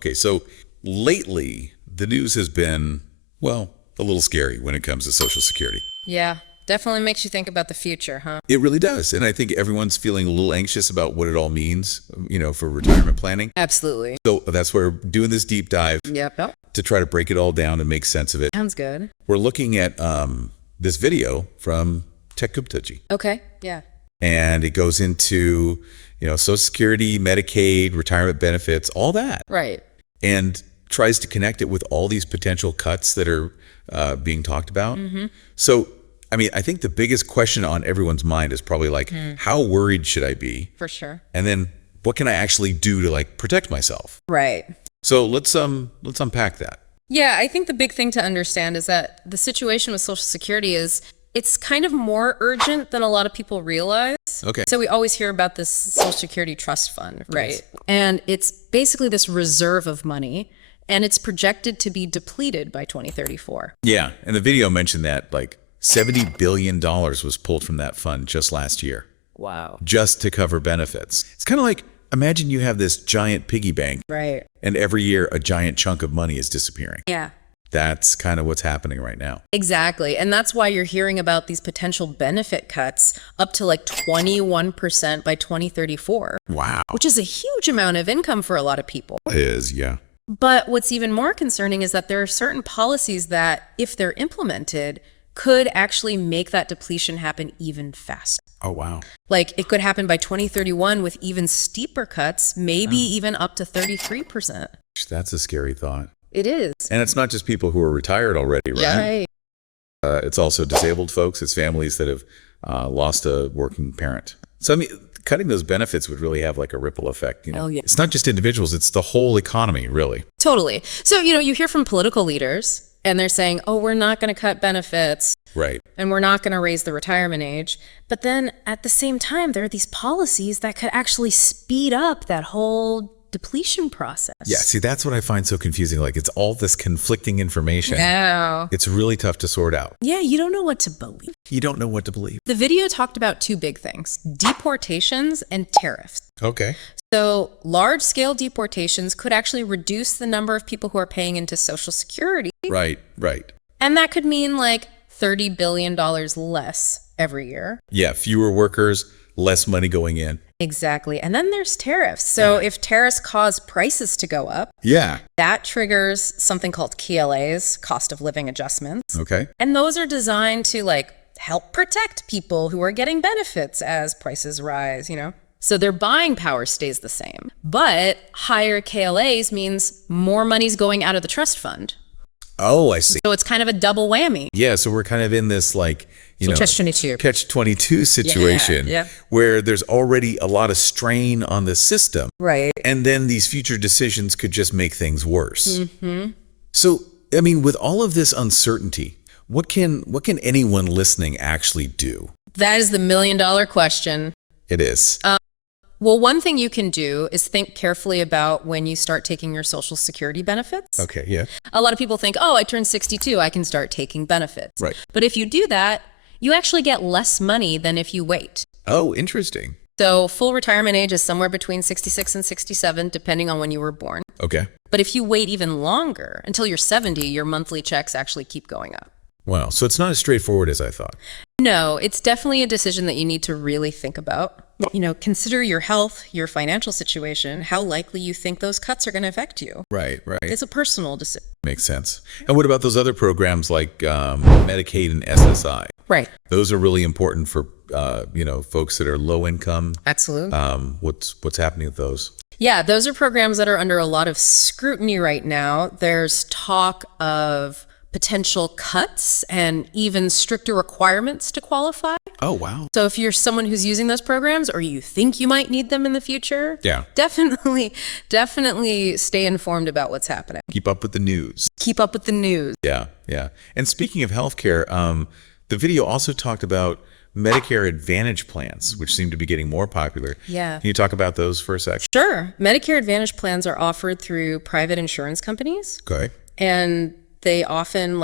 Okay, so lately the news has been, well, a little scary when it comes to Social Security. Yeah, definitely makes you think about the future, huh? It really does. And I think everyone's feeling a little anxious about what it all means, for retirement planning. Absolutely. So that's why we're doing this deep dive Yep. to try to break it all down and make sense of it. Sounds good. We're looking at this video from Tech Guptaji. Okay, yeah. And it goes into, Social Security, Medicaid, retirement benefits, all that. Right. And tries to connect it with all these potential cuts that are being talked about. So, I think the biggest question on everyone's mind is probably like, how worried should I be? For sure. And then what can I actually do to protect myself? Right. So let's unpack that. Yeah, I think the big thing to understand is that the situation with Social Security is it's kind of more urgent than a lot of people realize. Okay. So we always hear about this Social Security Trust Fund, right? Yes. And it's basically this reserve of money, and it's projected to be depleted by 2034. Yeah, and the video mentioned that $70 billion was pulled from that fund just last year. Wow. Just to cover benefits. It's kind of like, imagine you have this giant piggy bank. Right. And every year a giant chunk of money is disappearing. Yeah. That's kind of what's happening right now. Exactly. And that's why you're hearing about these potential benefit cuts up to 21% by 2034. Wow. Which is a huge amount of income for a lot of people. It is, yeah. But what's even more concerning is that there are certain policies that, if they're implemented, could actually make that depletion happen even faster. Oh, wow. It could happen by 2031 with even steeper cuts, maybe even up to 33%. That's a scary thought. It is. And it's not just people who are retired already, right? Right. It's also disabled folks. It's families that have lost a working parent. So, cutting those benefits would really have a ripple effect. Oh, yeah. It's not just individuals. It's the whole economy, really. Totally. So, you hear from political leaders and they're saying, oh, we're not going to cut benefits. Right. And we're not going to raise the retirement age. But then at the same time, there are these policies that could actually speed up that whole depletion process. Yeah, see, that's what I find so confusing. It's all this conflicting information. Yeah. It's really tough to sort out. Yeah, you don't know what to believe. You don't know what to believe. The video talked about two big things: deportations and tariffs. Okay. So large-scale deportations could actually reduce the number of people who are paying into Social Security. Right. And that could mean $30 billion less every year. Yeah, fewer workers, less money going in. Exactly. And then there's tariffs. So if tariffs cause prices to go up, that triggers something called KLAs, cost of living adjustments. Okay. And those are designed to help protect people who are getting benefits as prices rise, So their buying power stays the same. But higher KLAs means more money's going out of the trust fund. Oh, I see. So it's kind of a double whammy. Yeah, so we're kind of in this Catch-22. Catch-22 situation where there's already a lot of strain on the system. Right. And then these future decisions could just make things worse. So, with all of this uncertainty, what can anyone listening actually do? That is the million-dollar question. It is. Well, one thing you can do is think carefully about when you start taking your Social Security benefits. Okay, yeah. A lot of people think, oh, I turned 62, I can start taking benefits. Right. But if you do that, you actually get less money than if you wait. Oh, interesting. So full retirement age is somewhere between 66 and 67, depending on when you were born. Okay. But if you wait even longer, until you're 70, your monthly checks actually keep going up. Wow. So it's not as straightforward as I thought. No, it's definitely a decision that you need to really think about. Consider your health, your financial situation, how likely you think those cuts are going to affect you. Right. It's a personal decision. Makes sense. And what about those other programs like Medicaid and SSI? Right. Those are really important for, folks that are low income. Absolutely. What's happening with those? Yeah, those are programs that are under a lot of scrutiny right now. There's talk of potential cuts and even stricter requirements to qualify. Oh, wow. So if you're someone who's using those programs or you think you might need them in the future, definitely stay informed about what's happening. Keep up with the news. Yeah. And speaking of healthcare, the video also talked about Medicare Advantage plans, which seem to be getting more popular. Yeah. Can you talk about those for a sec? Sure. Medicare Advantage plans are offered through private insurance companies. Okay. And they often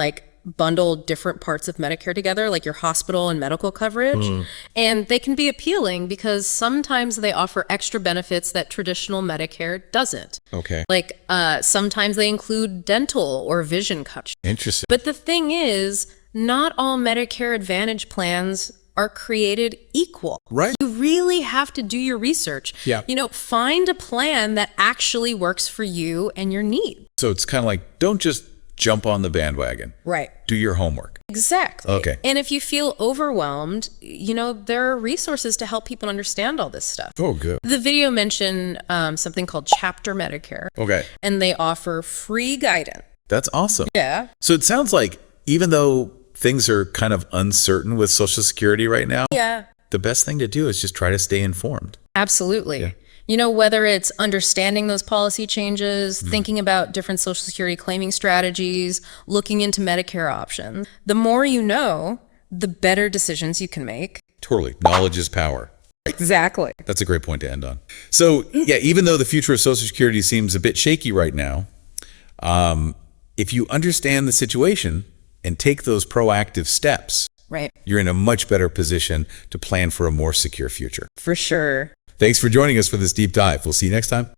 bundle different parts of Medicare together, like your hospital and medical coverage. And they can be appealing because sometimes they offer extra benefits that traditional Medicare doesn't. Okay. Like sometimes they include dental or vision coverage. Interesting. But the thing is, not all Medicare Advantage plans are created equal. Right. You really have to do your research. Yeah. Find a plan that actually works for you and your need. So it's kind of like, don't just jump on the bandwagon. Right. Do your homework. Exactly. Okay. And if you feel overwhelmed, there are resources to help people understand all this stuff. Oh, good. The video mentioned something called Chapter Medicare. Okay. And they offer free guidance. That's awesome. Yeah. So it sounds like even though things are kind of uncertain with Social Security right now, Yeah. the best thing to do is just try to stay informed. Absolutely. Whether it's understanding those policy changes, thinking about different Social Security claiming strategies, looking into Medicare options, the more you know, the better decisions you can make. Totally. Knowledge is power. Exactly. That's a great point to end on. So, yeah, even though the future of Social Security seems a bit shaky right now, if you understand the situation and take those proactive steps, Right. you're in a much better position to plan for a more secure future. For sure. Thanks for joining us for this deep dive. We'll see you next time.